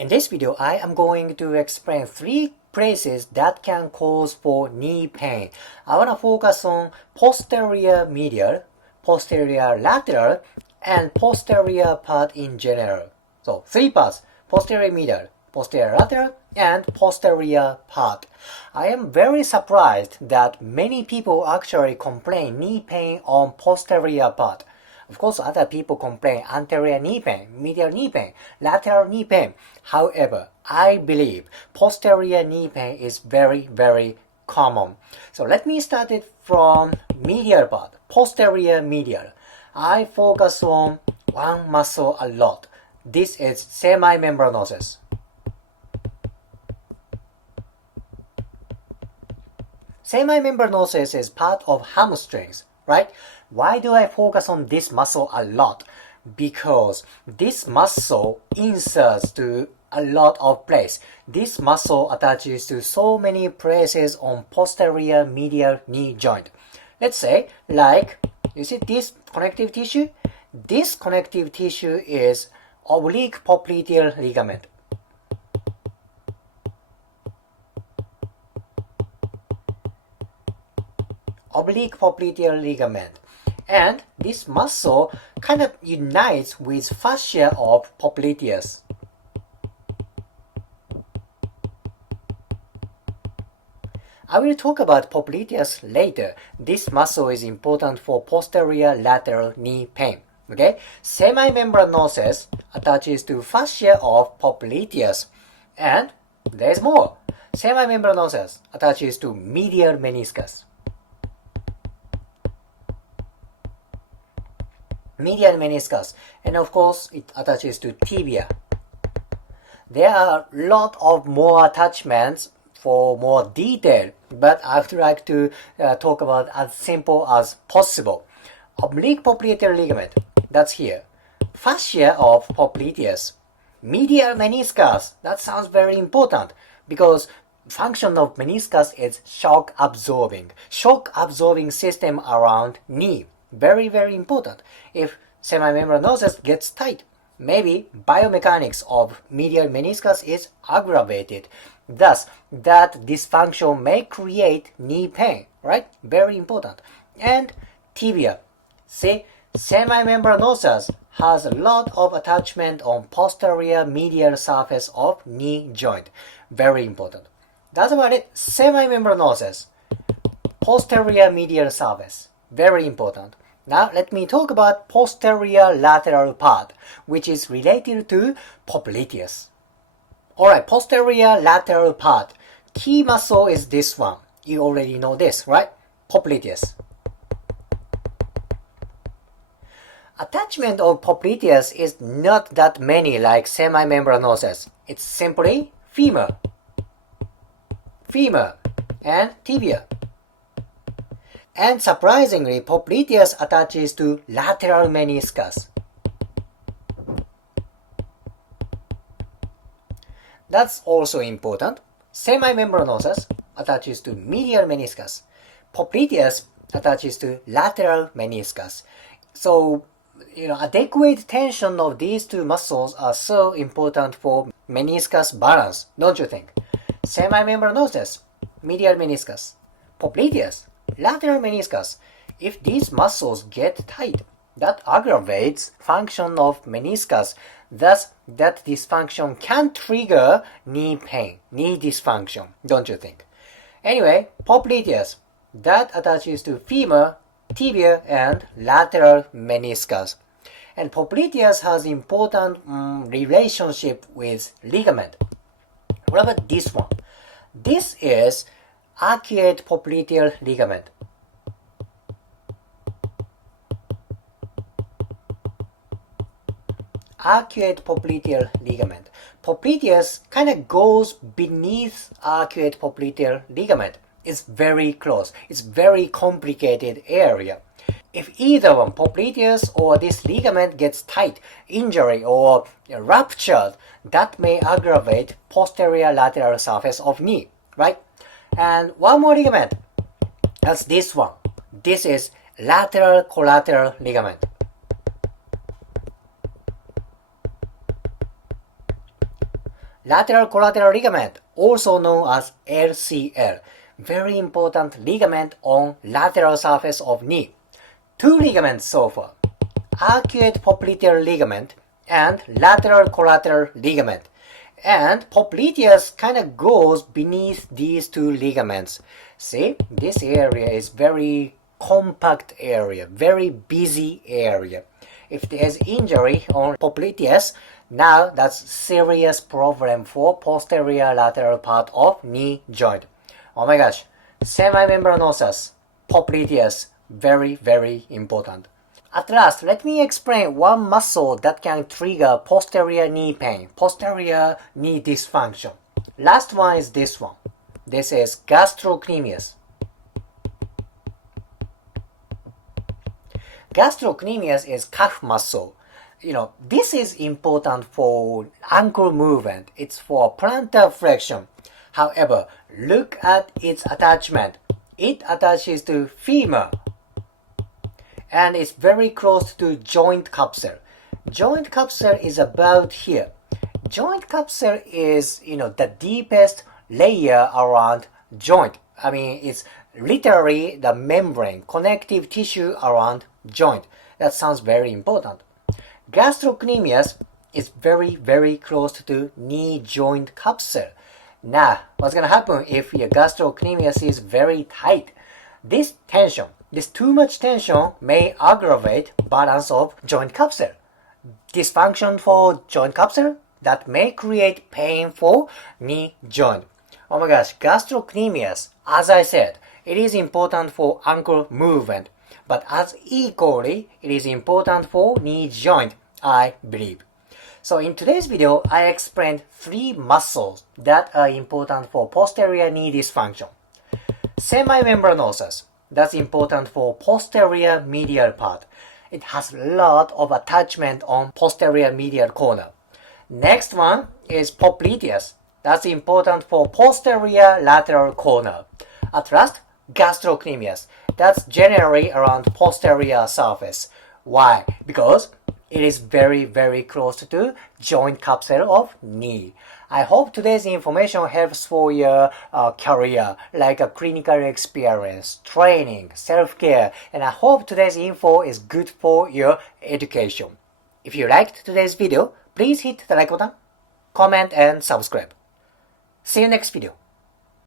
In this video, I am going to explain 3 places that can cause for knee pain. I want to focus on posterior medial, posterior lateral, and posterior part in general. So 3 parts: posterior medial, posterior lateral, and posterior part. I am very surprised that many people actually complain knee pain on posterior part. Of course, other people complain anterior knee pain, medial knee pain, lateral knee pain. However, I believe posterior knee pain is very, very common. So let me start it from medial part, posterior medial. I focus on one muscle a lot. This is semimembranosus. Semimembranosus is part of hamstrings, right? Why do I focus on this muscle a lot? Because this muscle inserts to a lot of places. This muscle attaches to so many places on posterior medial knee joint. Let's say, like, you see this connective tissue? This connective tissue is oblique popliteal ligament. Oblique popliteal ligament. And this muscle kind of unites with fascia of popliteus. I will talk about popliteus later. This muscle is important for posterior lateral knee pain. Okay? Semimembranosus attaches to fascia of popliteus. And there's more. Semimembranosus attaches to medial meniscus. Medial meniscus, and of course it attaches to tibia. There are a lot of more attachments for more detail, but I would like to talk about as simple as possible. Oblique popliteal ligament, that's here. Fascia of popliteus. Medial meniscus, that sounds very important because function of meniscus is shock absorbing system around knee. Very, very important. If semimembranosus gets tight, maybe biomechanics of medial meniscus is aggravated. Thus, that dysfunction may create knee pain, right? Very important. And tibia. See, semimembranosus has a lot of attachment on posterior medial surface of knee joint. Very important. That's about it. Semimembranosus, posterior medial surface. Very important. Now let me talk about posterior lateral part, which is related to popliteus. Alright, posterior lateral part. Key muscle is this one. You already know this, right? Popliteus. Attachment of popliteus is not that many like semimembranosus. It's simply femur, and tibia. And surprisingly, popliteus attaches to lateral meniscus. That's also important. Semimembranosus attaches to medial meniscus. Popliteus attaches to lateral meniscus. So, adequate tension of these two muscles are so important for meniscus balance, don't you think? Semimembranosus, medial meniscus. Popliteus, lateral meniscus. If these muscles get tight, that aggravates function of meniscus. Thus, that dysfunction can trigger knee pain, knee dysfunction, don't you think? Anyway, popliteus, that attaches to femur, tibia, and lateral meniscus. And popliteus has important relationship with ligament. What about this one? This is arcuate popliteal ligament. Arcuate popliteal ligament. Popliteus kind of goes beneath arcuate popliteal ligament. It's very close. It's very complicated area. If either one, popliteus or this ligament, gets tight, injury or ruptured, that may aggravate posterior lateral surface of knee, right? And one more ligament, that's this one. This is lateral collateral ligament. Lateral collateral ligament, also known as LCL, very important ligament on lateral surface of knee. Two ligaments so far, arcuate popliteal ligament and lateral collateral ligament. And popliteus kind of goes beneath these two ligaments. See, this area is very compact area, very busy area. If there's injury on popliteus, now that's serious problem for posterior lateral part of knee joint. Oh my gosh, semimembranosus, popliteus, very, very important. At last, let me explain one muscle that can trigger posterior knee pain, posterior knee dysfunction. Last one is this one. This is gastrocnemius. Gastrocnemius is calf muscle. This is important for ankle movement. It's for plantar flexion. However, look at its attachment. It attaches to femur. And it's very close to joint capsule. Joint capsule is about here. Joint capsule is, the deepest layer around joint. I mean, it's literally the membrane, connective tissue around joint. That sounds very important. Gastrocnemius is very, very close to knee joint capsule. Now, what's going to happen if your gastrocnemius is very tight? This too much tension may aggravate balance of joint capsule. Dysfunction for joint capsule that may create pain for knee joint. Oh my gosh, gastrocnemius, as I said, it is important for ankle movement, but as equally, it is important for knee joint, I believe. So in today's video, I explained 3 muscles that are important for posterior knee dysfunction. Semimembranosus, that's important for posterior medial part. It has a lot of attachment on posterior medial corner. Next one is popliteus. That's important for posterior lateral corner. At last, gastrocnemius. That's generally around posterior surface. Why? Because it is very, very close to joint capsule of knee. I hope today's information helps for your career, like a clinical experience, training, self-care, and I hope today's info is good for your education. If you liked today's video, please hit the like button, comment, and subscribe. See you next video.